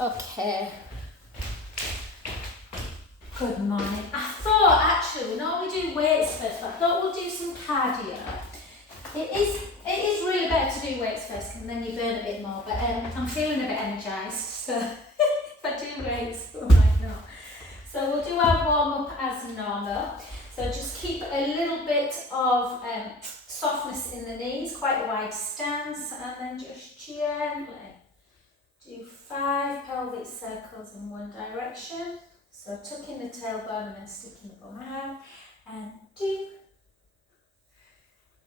Okay. Good morning. I thought actually we normally do weights first, but I thought we'll do some cardio. It is really better to do weights first and then you burn a bit more, but I'm feeling a bit energised, so if I do weights, I might not. So we'll do our warm up as normal. So just keep a little bit of softness in the knees, quite a wide stance, and then just gently do 5 pelvic circles in one direction. So tucking the tailbone and then sticking the bum out, and 2,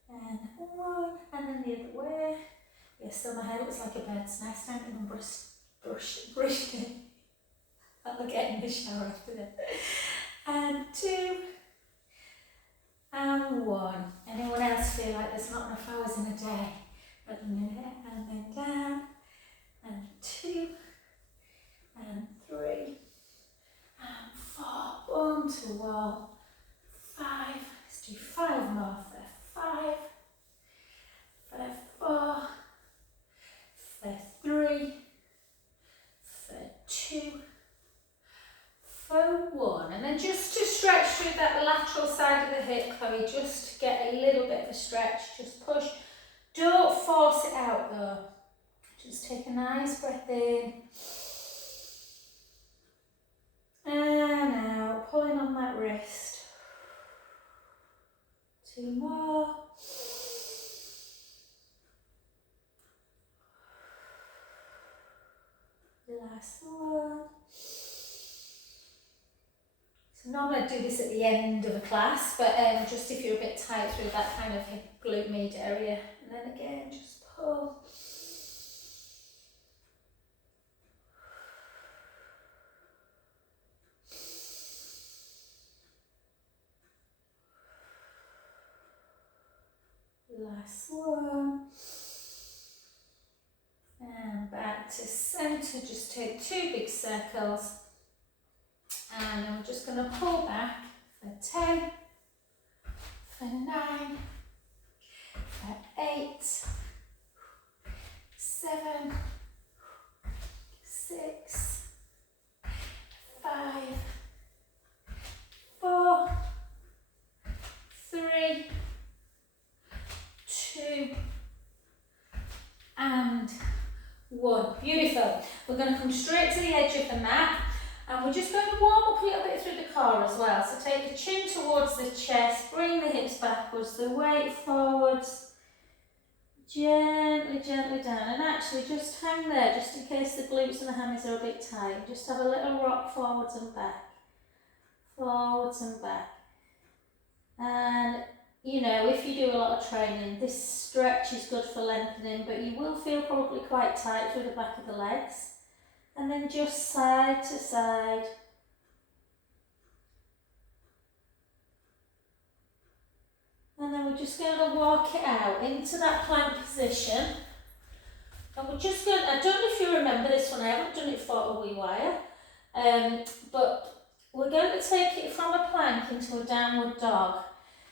and 1, and then the other way. Yeah, so my hair looks like a bird's nest. I haven't even brushed it. I'll get in the shower after this. And 2, and 1. Anyone else feel like there's not enough hours in a day? At the minute, and then down, and 2, and 3, and 4. Boom to wall. 5. Let's do 5 more. For 5, for 4, for 3, for 2, for 1. And then just to stretch through that lateral side of the hip, Chloe, just to get a little bit of a stretch. Just push. Don't force it out though. Just take a nice breath in. And out, pulling on that wrist. 2 more. Last one. So normally I do this at the end of a class, but just if you're a bit tight through that kind of glute med area. And then again, just pull. Last one. And back to centre, just take 2 big circles. And then we're just going to pull back for 10, for 9, for 8, 7, 6, 5, 4, 3, 2, and 1. Beautiful. We're going to come straight to the edge of the mat, and we're just going to warm up a little bit through the core as well. So take the chin towards the chest, bring the hips backwards, the weight forwards, gently, gently down, and actually just hang there just in case the glutes and the hammies are a bit tight. Just have a little rock forwards and back, forwards and back. And you know, if you do a lot of training, this stretch is good for lengthening, but you will feel probably quite tight through the back of the legs. And then just side to side. And then we're just going to walk it out into that plank position. And we're just going to, I don't know if you remember this one, I haven't done it for a wee while. But we're going to take it from a plank into a downward dog.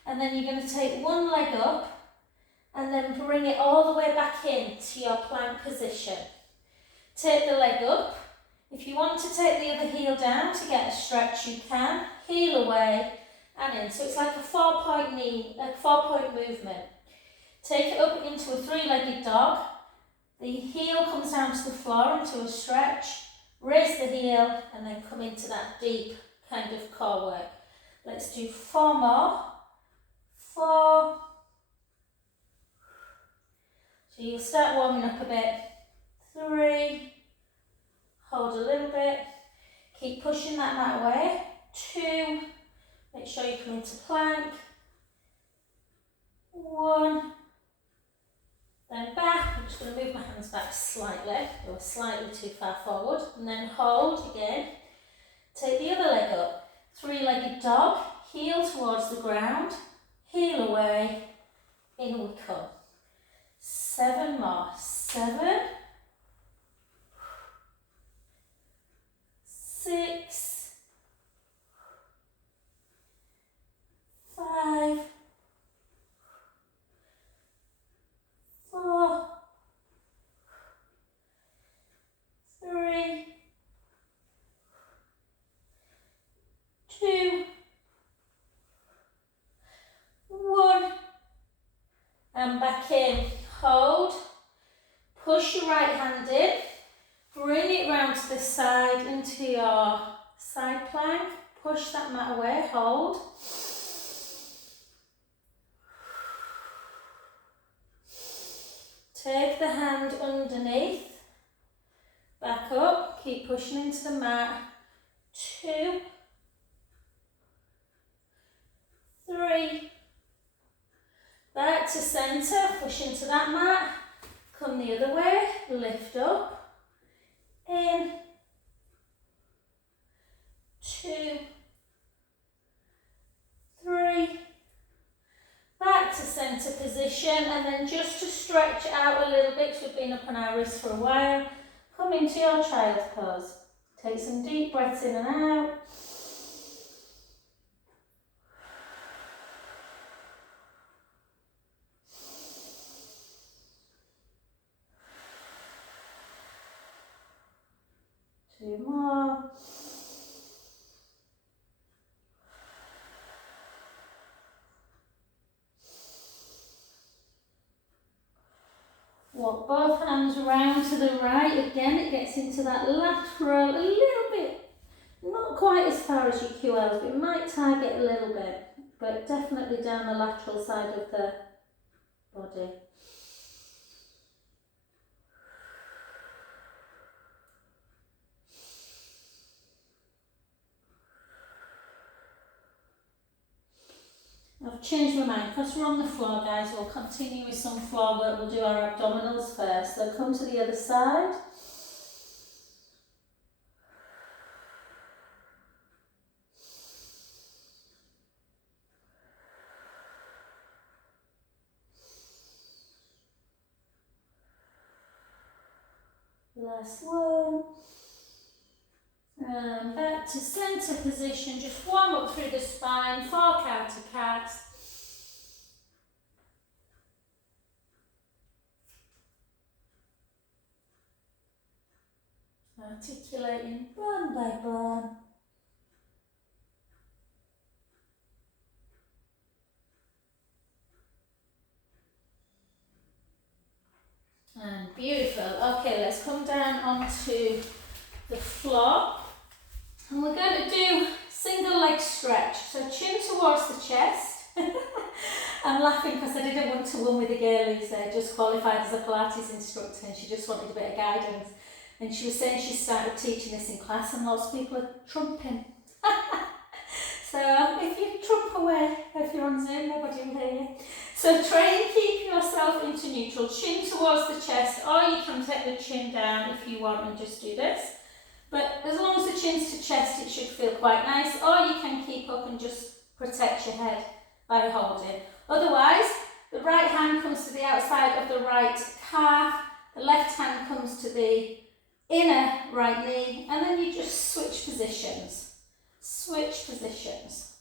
And then you're going to take one leg up and then bring it all the way back into your plank position. Take the leg up. If you want to take the other heel down to get a stretch, you can. Heel away and in. So it's like a 4-point movement. Take it up into a 3-legged dog. The heel comes down to the floor into a stretch. Raise the heel and then come into that deep kind of core work. Let's do 4 more. 4. So you'll start warming up a bit. 3. Hold a little bit. Keep pushing that mat away. 2. Make sure you come into plank. 1. Then back. I'm just going to move my hands back slightly. Go slightly too far forward. And then hold again. Take the other leg up. 3-legged dog. Heel towards the ground. Heel away, in we come. 7 more. 7, 6, 5, 4, 3, to side into your side plank. Push that mat away, hold. Take the hand underneath, back up, keep pushing into the mat. 2, 3, back to centre, push into that mat, come the other way, lift up, in, 2, 3, back to centre position, and then just to stretch out a little bit, because we've been up on our wrists for a while, come into your child's pose. Take some deep breaths in and out. Two more. Walk both hands around to the right. Again, it gets into that lateral a little bit. Not quite as far as your QLs, but it might target a little bit. But definitely down the lateral side of the body. I've changed my mind, because we're on the floor, guys, we'll continue with some floor work. We'll do our abdominals first. So come to the other side. Last one. And back to centre position, just warm up through the spine, 4 counter cats. Articulating bone by bone. And beautiful. Okay, let's come down onto the floor. And we're going to do single leg stretch. So chin towards the chest. I'm laughing because I did a one-to-one with a girl who's just qualified as a Pilates instructor, and she just wanted a bit of guidance. And she was saying she started teaching this in class and lots of people are trumping. So if you trump away, if you're on Zoom, nobody will hear you. So try and keep yourself into neutral, chin towards the chest, or you can take the chin down if you want and just do this. But as long as the chin's to chest, it should feel quite nice, or you can keep up and just protect your head by holding. Otherwise, the right hand comes to the outside of the right calf, the left hand comes to the inner right knee, and then you just switch positions. Switch positions.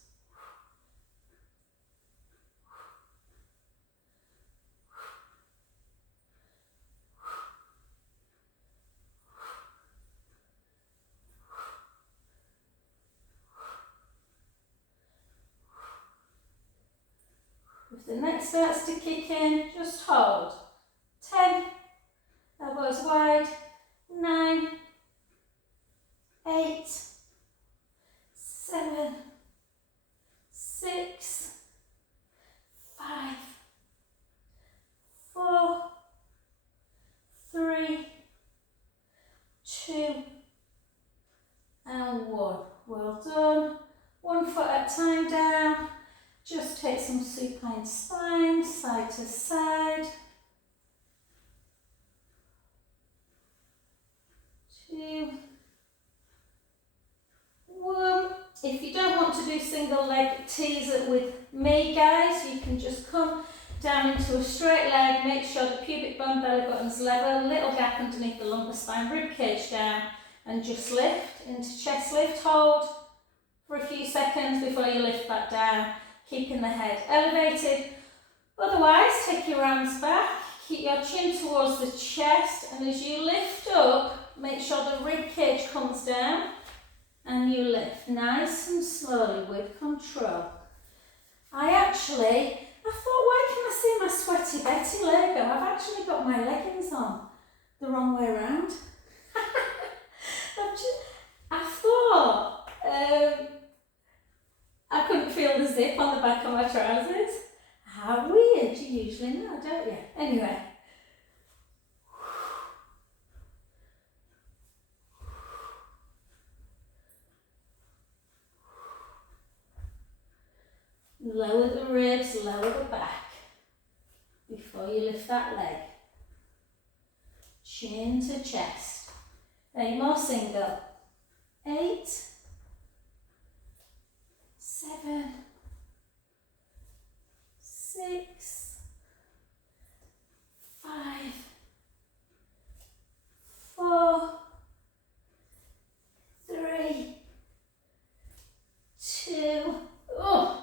If the neck starts to kick in, just hold. 10, elbows wide, 9, 8, 7, 6, 5, 4, 3, 2, and 1. Well done. 1 foot at a time down. Just take some supine spine, side to side. 2, 1. If you don't want to do single leg tees with me, guys, you can just come down into a straight leg, make sure the pubic bone, belly button's level, little gap underneath the lumbar spine, rib cage down, and just lift into chest lift, hold for a few seconds before you lift back down, keeping the head elevated. Otherwise, take your arms back, keep your chin towards the chest, and as you lift up, make sure the rib cage comes down, and you lift nice and slowly with control. I thought, why can I see my sweaty Betty Lego? I've actually got my leggings on the wrong way around. I've Lower the ribs, lower the back before you lift that leg. Chin to chest. 8 more single. 8, 7, 6, 5, 4, 3, 2, 1.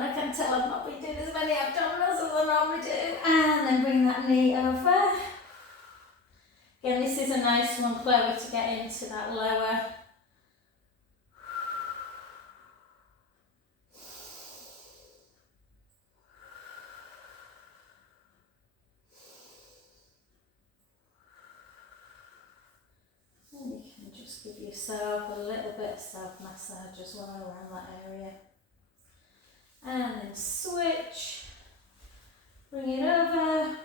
I can tell I've not been doing as many abdominals as I normally do. And then bring that knee over. Again, this is a nice one, Chloe, to get into that lower. And you can just give yourself a little bit of self-massage as well around that area. And then switch. Bring it over.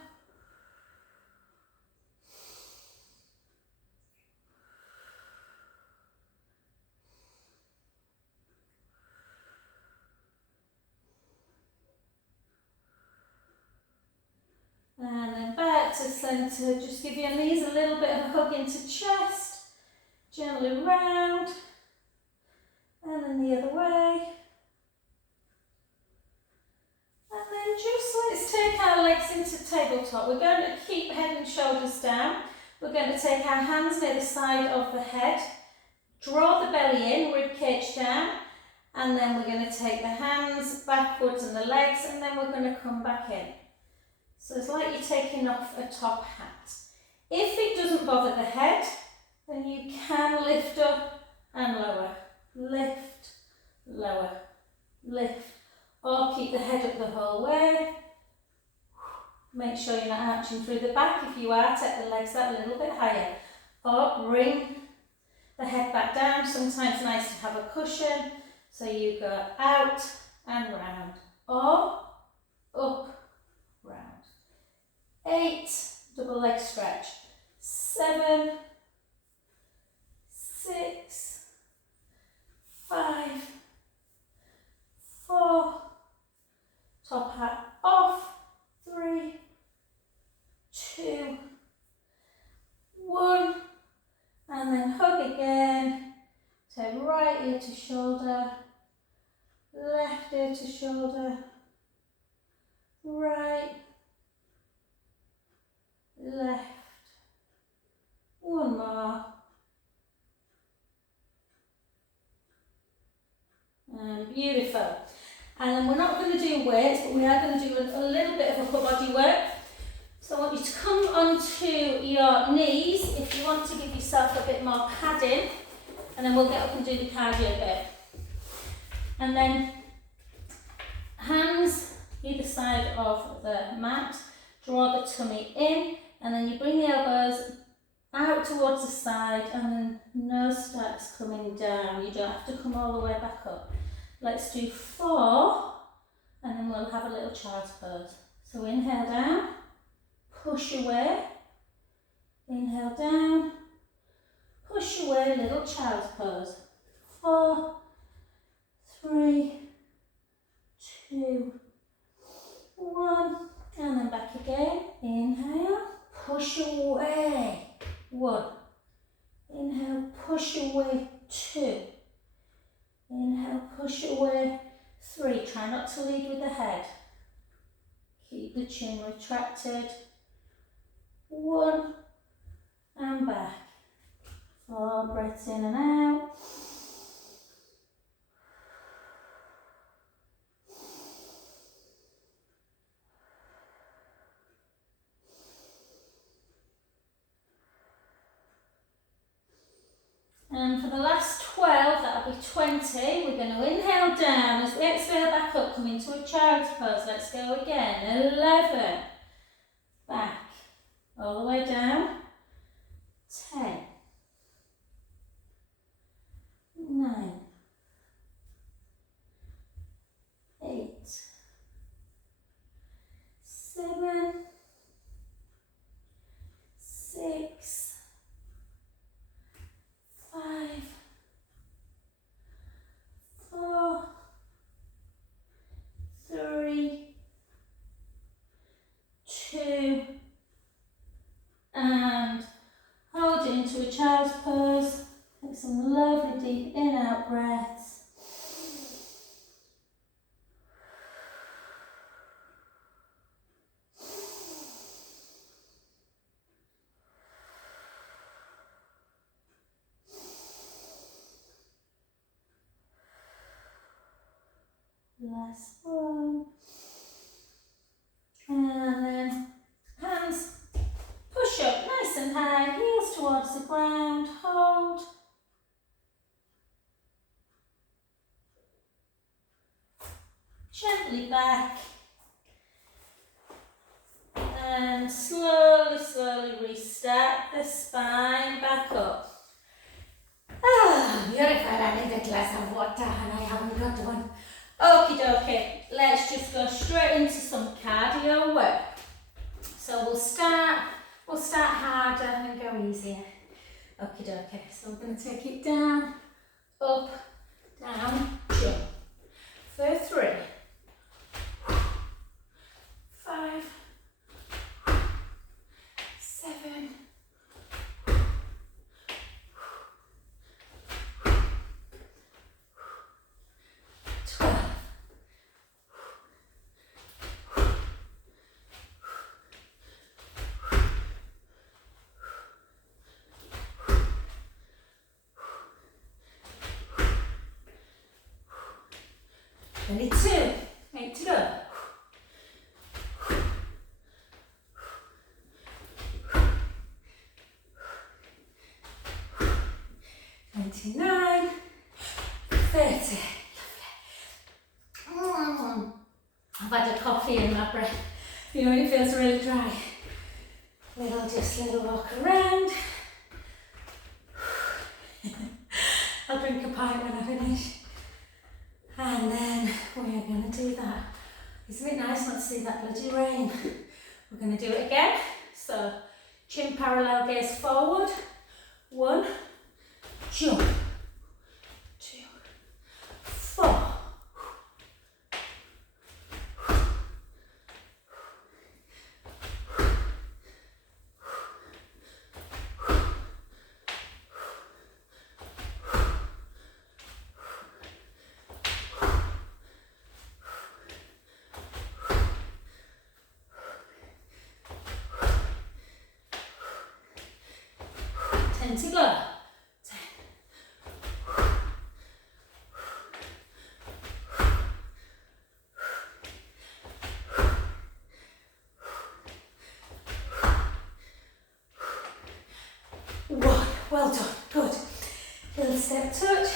And then back to centre. Just give your knees a little bit of a hug into chest. Gently round. And then the other way. And then just let's take our legs into tabletop. We're going to keep head and shoulders down. We're going to take our hands near the side of the head. Draw the belly in, rib cage down. And then we're going to take the hands backwards and the legs, and then we're going to come back in. So it's like you're taking off a top hat. If it doesn't bother the head, then you can lift up and lower. Lift, lower, lift. Or keep the head up the whole way. Make sure you're not arching through the back. If you are, take the legs up a little bit higher. Or bring the head back down. Sometimes nice to have a cushion. So you go out and round. Or up, round. 8, double leg stretch. 7, 6, 5, 4, top hat off, 3, 2, 1, and then hug again. Take right ear to shoulder, left ear to shoulder, right, left, 1 more, and beautiful. And then we're not going to do weights, but we are going to do a little bit of upper body work. So I want you to come onto your knees if you want to give yourself a bit more padding, and then we'll get up and do the cardio bit. And then hands either side of the mat, draw the tummy in, and then you bring the elbows out towards the side, and then nose starts coming down. You don't have to come all the way back up. Let's do 4, and then we'll have a little child's pose. So inhale down, push away, inhale down, push away, little child's pose. 4, 3, 2, 1, and then back again. Inhale, push away. 1. Inhale, push away. 2. Inhale, push away. 3. Try not to lead with the head. Keep the chin retracted. 1, and back. 4 breaths in and out. And for the last 12, that'll be 20, we're going to inhale down. As we exhale back up, come into a child's pose. Let's go again. 11, back, all the way down. 10, 9, 8, 7, 6, 5, 4, some lovely deep in-out breaths. Last one. And then hands push up nice and high, heels towards the ground, hold. Gently back. And slowly restart the spine back up. Ah, beautiful. I need a glass of water and I haven't got one. Okie dokie, let's just go straight into some cardio work. So we'll start harder and go easier. Okie dokie, so we're going to take it down, up, down, jump. For 3, 5, 7, 12. 22, 8 to go. 29, 30. I've had a coffee in my breath. You know when it feels really dry. Little walk around. I'll drink a pint when I finish. And then we are going to do that. Isn't it nice not to see that bloody rain? We're going to do it again. So, chin parallel, gaze forward. 1, jump. 2, 4. 10 to go. 10. 1. Well done. Good. Little step touch.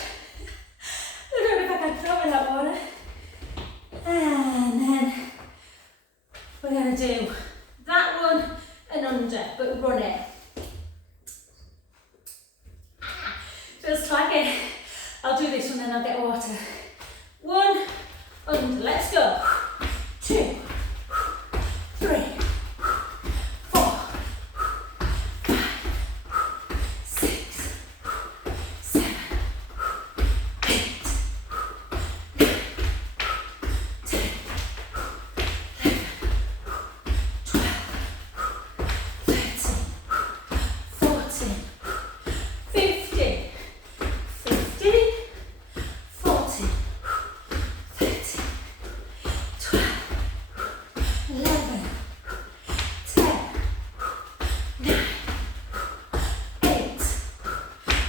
I don't know if I can throw in that water. And then we're going to do that one and under, but run it. Just like it. I'll do this one then I'll get water. 1, under, let's go. 2, 3, 4, 5, 6, 7, 8, 9, 10, 11, 12, 13, 14, 15. 14, 13, 12, 11, 10, 9, 8,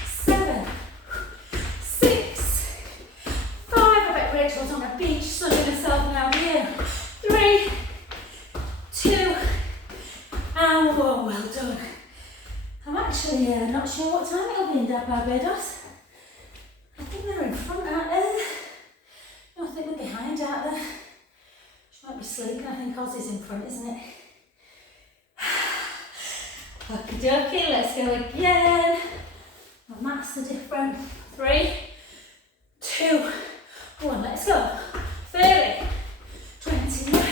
7, 6, 5. I bet Rachel's on a beach sunning herself now here. 3, 2, and 1. Well done. I'm actually not sure what time it'll be in Barbados. I think they're in front, aren't they? No, I think they're behind, aren't they? She might be sleeping. I think Ozzy's in front, isn't it? Okie dokie, let's go again. My maths are different. 3, 2, 1, let's go. 30, 29.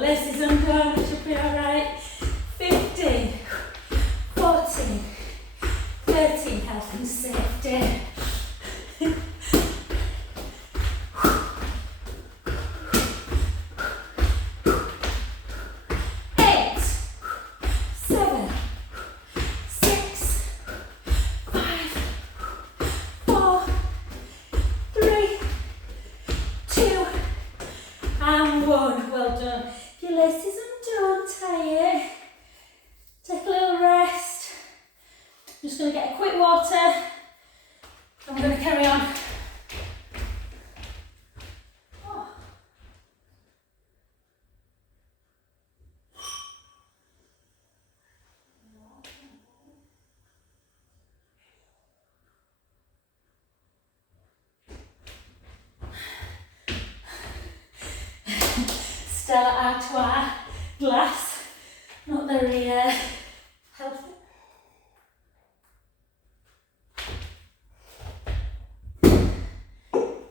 This is undone, it should be alright. 15, Just going to get a quick water and we're going to carry on. Oh. Stella Artois glass, not very healthy.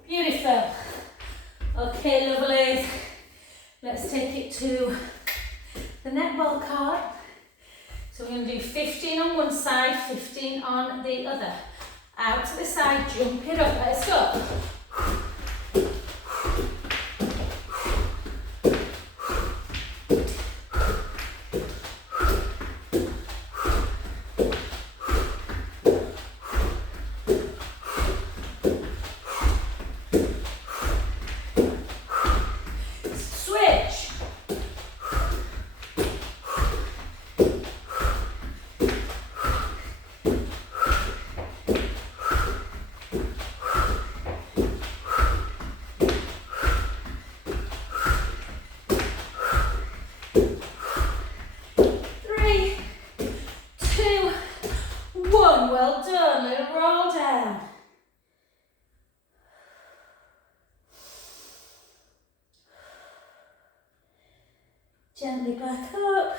Beautiful. Okay, lovelies. Let's take it to the netball court. So we're going to do 15 on one side, 15 on the other. Out to the side, jump it up. Let's go. Well done, little roll down. Gently back up.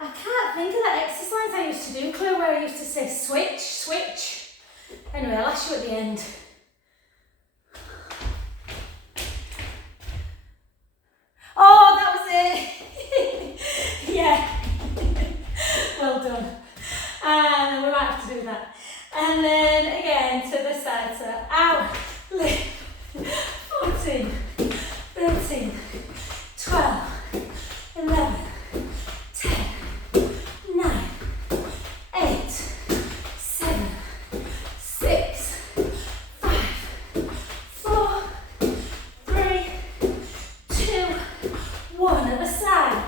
I can't think of that exercise I used to do, Claire, where I used to say switch, switch. Anyway, I'll ask you at the end. Oh, that was it. Yeah. Well done. And we might have to do that. And then again to the side. So out, lift, 14, 13, 12, 11, 10, 9, 8, 7, 6, 5, 4, 3, 2, 1. Other side.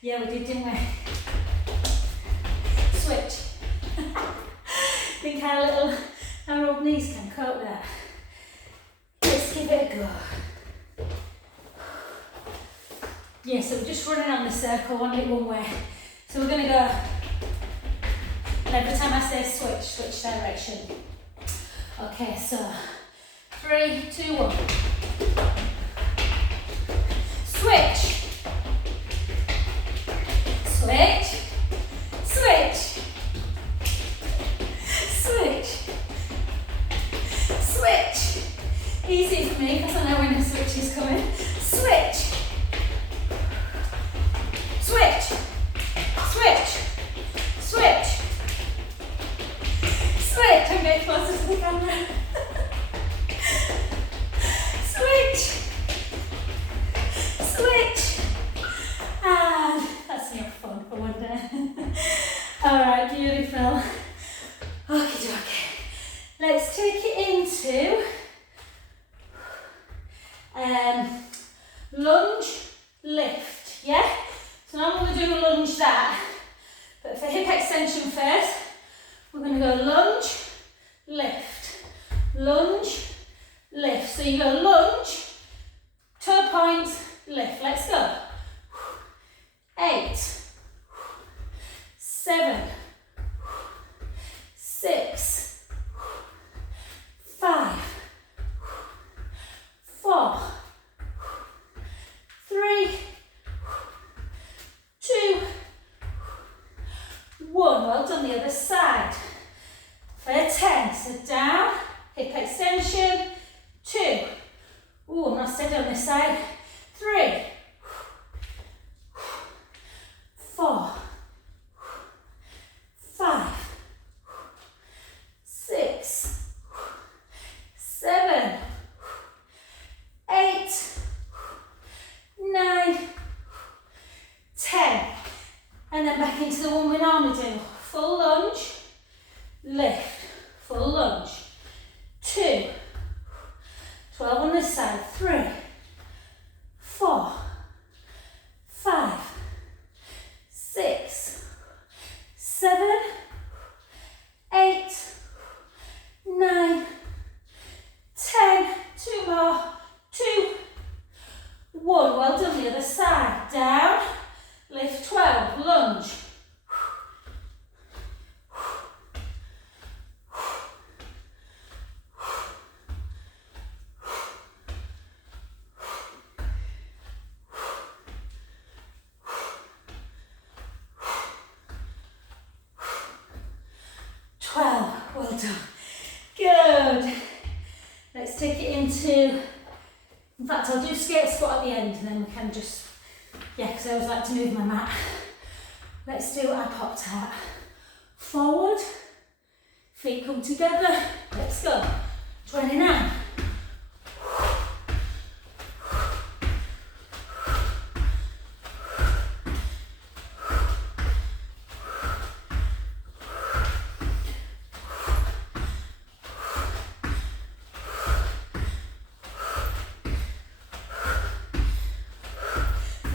Yeah, we did, didn't we? Switch. Think our old knees can cope that. Let's give it a go. Yeah, so we're just running on the circle, want it one way. So we're going to go, and every time I say switch, switch direction. Okay, so 3, 2, 1. Switch. Switch, switch, switch, switch. Easy for me because I know when the switch is coming. Switch, switch, switch, switch, switch. I'm getting closer to the camera. Switch, switch, and that's enough fun for one day. Alright, beautiful. Okay, okay. Let's take it into lunge, lift, yeah? So now we're going to do a lunge that. But for hip extension first, we're going to go lunge, lift, lunge, lift. So you go lunge, toe points, lift. Let's go. 8, 7, 6, 5, 4, 3, 2, 1. Well done, the other side. For 10, so down, hip extension, 2. Ooh, I'm not steady on this side. 3, 4, 5, 6, 7, 8, 12 on this side. 3, 4, 5, 6, 7, 8, 9, 10. 2 more. 2, 1. Well done. The other side. Down. Lift 12. Lunge. 12. Well done. Good. Let's take it into, in fact I'll do skate squat at the end and then we can just, because I always like to move my mat. Let's do our pop tart. Forward, feet come together, let's go. 29.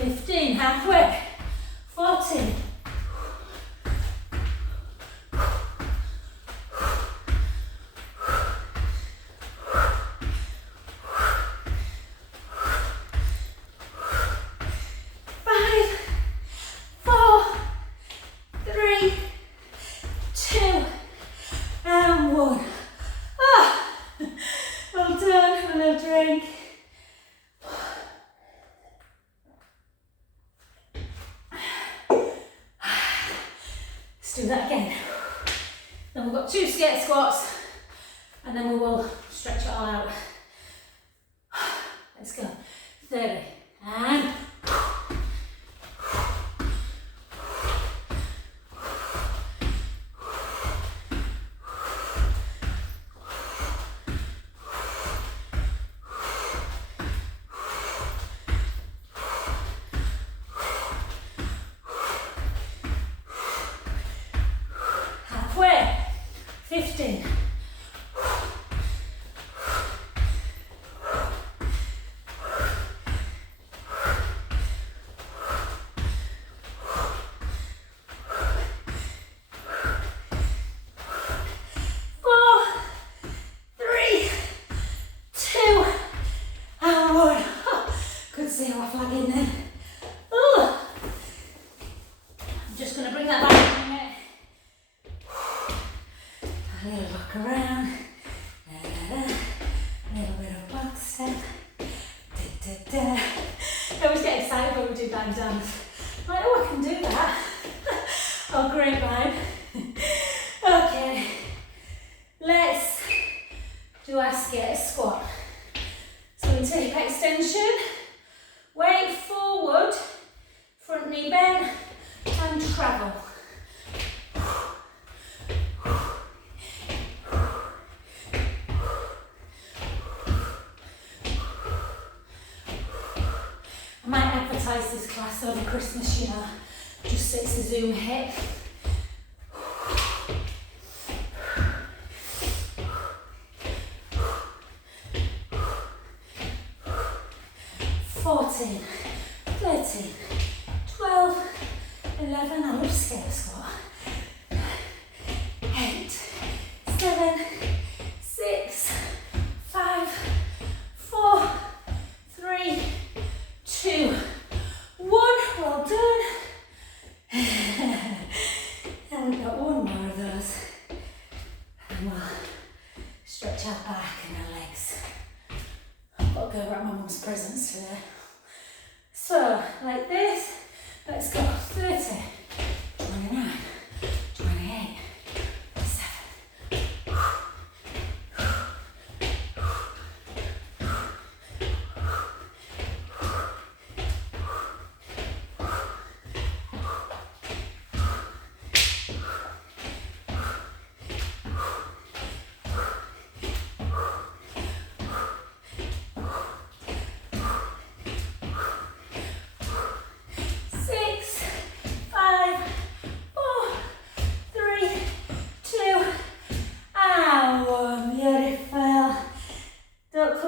15, halfway. 14. 5, 4, 3, 2, and 1. Ah, well done. A little drink. Let's do that again. Then we've got 2 skate squats and then we will stretch it all out. Let's go. 30 and 15. 4, 3, 2, and 1. Could see how I flag in then. Oh. I'm just going to bring that back in a minute. A little walk around, a little bit of box step, I always get excited when we do band dance. I'm like, oh, I can do that. Oh, great vibe. Okay, let's do our skate squat. So we take extension, weight forward, front knee bent, and travel. 'I might advertise this class over Christmas, you know, just so it's a Zoom hit. Fourteen, 13, 12, 11, I love skate squat. 8, 7, 6, 5, 4, 3, 2, 1. Well done. And we've got one more of those. And we'll stretch our back and our legs. I've got to go wrap my mum's presents today. So, like this, let's go. 30, 29, 28, 7. 6, 5,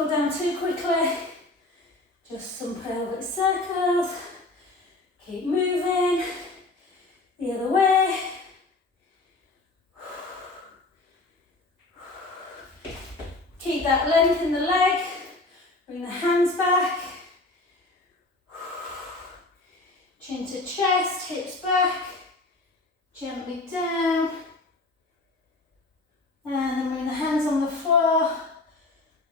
cool down too quickly. Just some pelvic circles. Keep moving. The other way. Keep that length in the leg. Bring the hands back. Chin to chest, hips back. Gently down. And then bring the hands on the floor.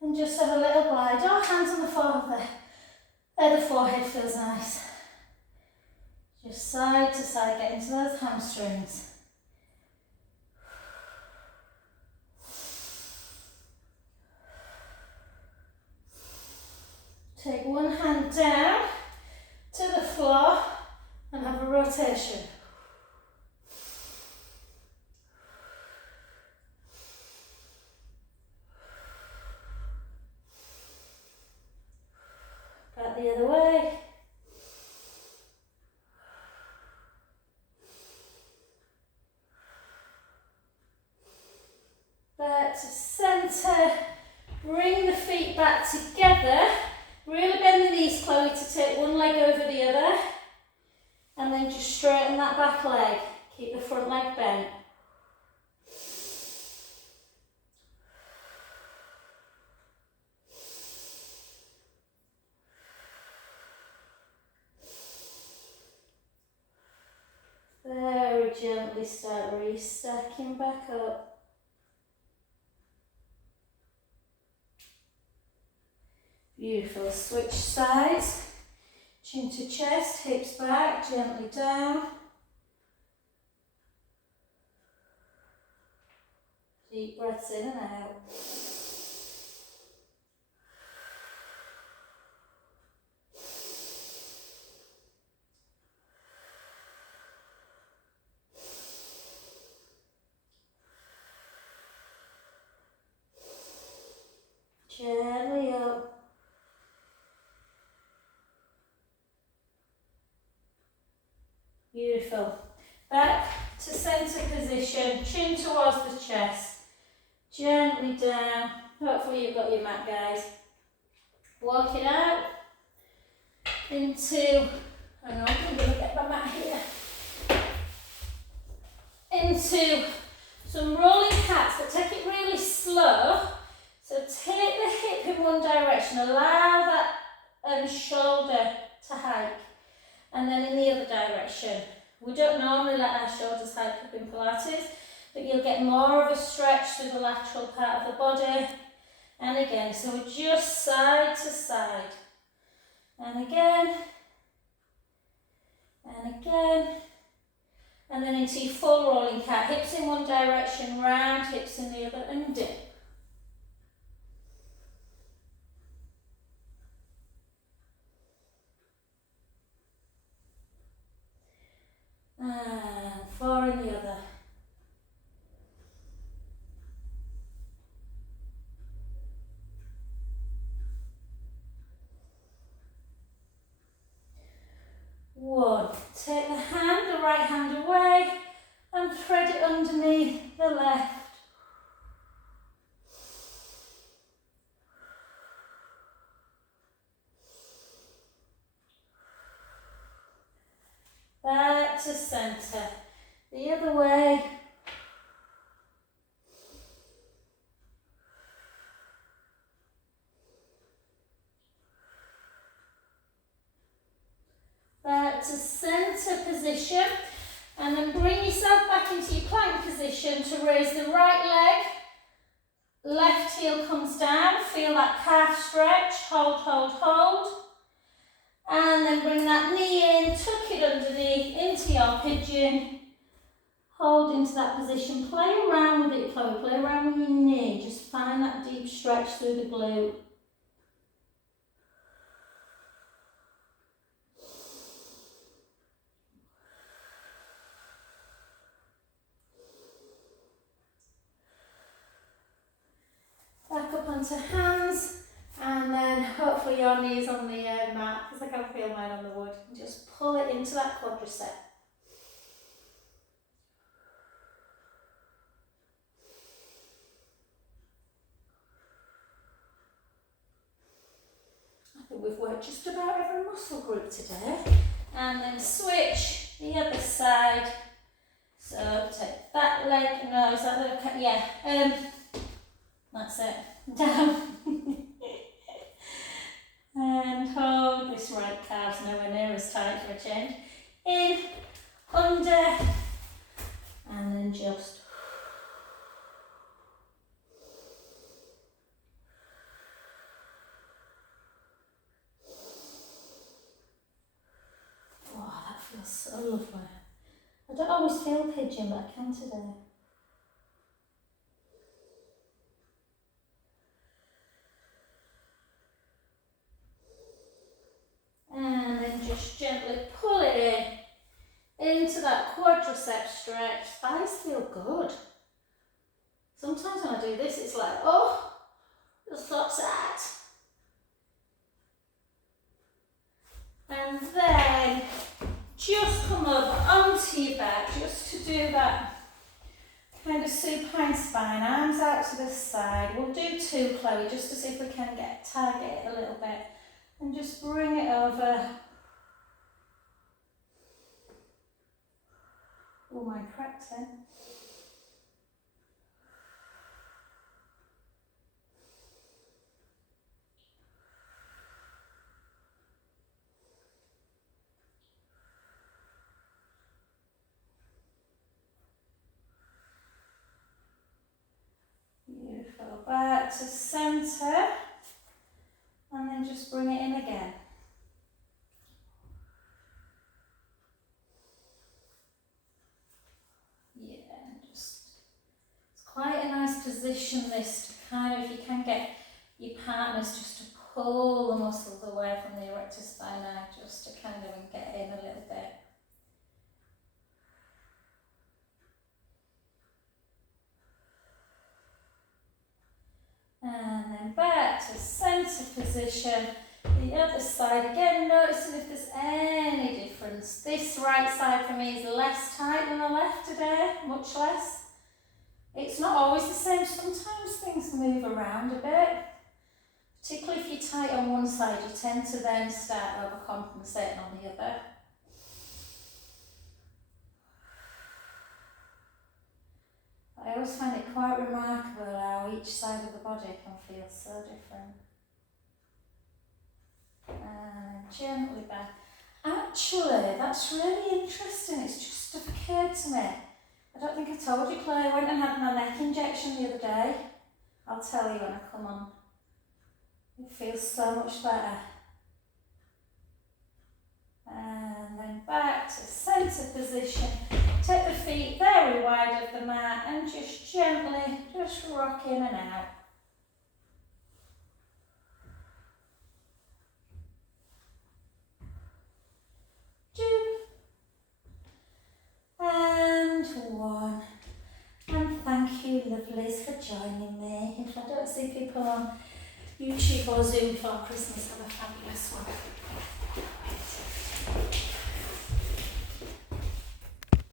And just have a little glide. Or hands on the forehead there. The forehead feels nice. Just side to side, get into those hamstrings. Take one hand down to the floor and have a rotation. Back the other way. Back to centre. Bring the feet back together. Really bend the knees, Chloe, to take one leg over the other. And then just straighten that back leg. Keep the front leg bent. Very gently start restacking back up. Beautiful. Switch sides. Chin to chest, hips back, gently down. Deep breaths in and out. Gently up. Beautiful. Back to centre position, chin towards the chest. Gently down. Hopefully you've got your mat, guys. Walk it out into, hang on, I'm going to get my mat here. Into some rolling cats, but take it really slow. So take the hip in one direction, allow that shoulder to hike. And then in the other direction. We don't normally let our shoulders hike up in Pilates, but you'll get more of a stretch through the lateral part of the body. And again, so we're just side to side. And again. And again. And then into your full rolling cat. Hips in one direction, round, hips in the other, and dip. And 4 in the other. One. Take the hand, the right hand away, and thread it underneath the left. Back to centre. The other way. Back to centre position. And then bring yourself back into your plank position to raise the right leg. Left heel comes down. Feel that calf stretch. Hold, hold, hold. And then bring that knee in, tuck it underneath into your pigeon. Hold into that position. Play around with it, Chloe. Play around with your knee. Just find that deep stretch through the glute. Back up onto hands. And then hopefully your knees on the mat, because I can feel mine on the wood. And just pull it into that quadricep. We've worked just about every muscle group today. And then switch the other side. So take that leg, no, is that the, yeah, that's it, down. And hold this right calf's nowhere near as tight for a change. In, under, and then just. Oh, that feels so lovely. I don't always feel pigeon, but I can today. And then just gently pull it into that quadricep stretch. Thighs feel good. Sometimes when I do this, it's like, oh, just so sad. And then just come over onto your back, just to do that kind of supine spine, arms out to the side. We'll do two, Chloe, just to see if we can target it a little bit. And just bring it over. Oh, my cracked it. Beautiful. Back to centre. And then just bring it in again. Yeah, it's quite a nice position this to kind of, if you can get your partners just to pull the muscles away from the erector spinae, just to kind of get in a little bit. And then back to centre position. The other side again, noticing if there's any difference. This right side for me is less tight than the left today, much less. It's not always the same, sometimes things move around a bit. Particularly if you're tight on one side, you tend to then start overcompensating on the other. I always find it quite remarkable how each side of the body can feel so different. And gently back. Actually, that's really interesting. It's just occurred to me. I don't think I told you, Chloe, I went and had my neck injection the other day. I'll tell you when I come on. It feels so much better. And then back to centre position. Take the feet very wide of the mat and just gently just rock in and out. Two. And one. And thank you, lovelies, for joining me. If I don't see people on YouTube or Zoom before Christmas, have a fabulous one.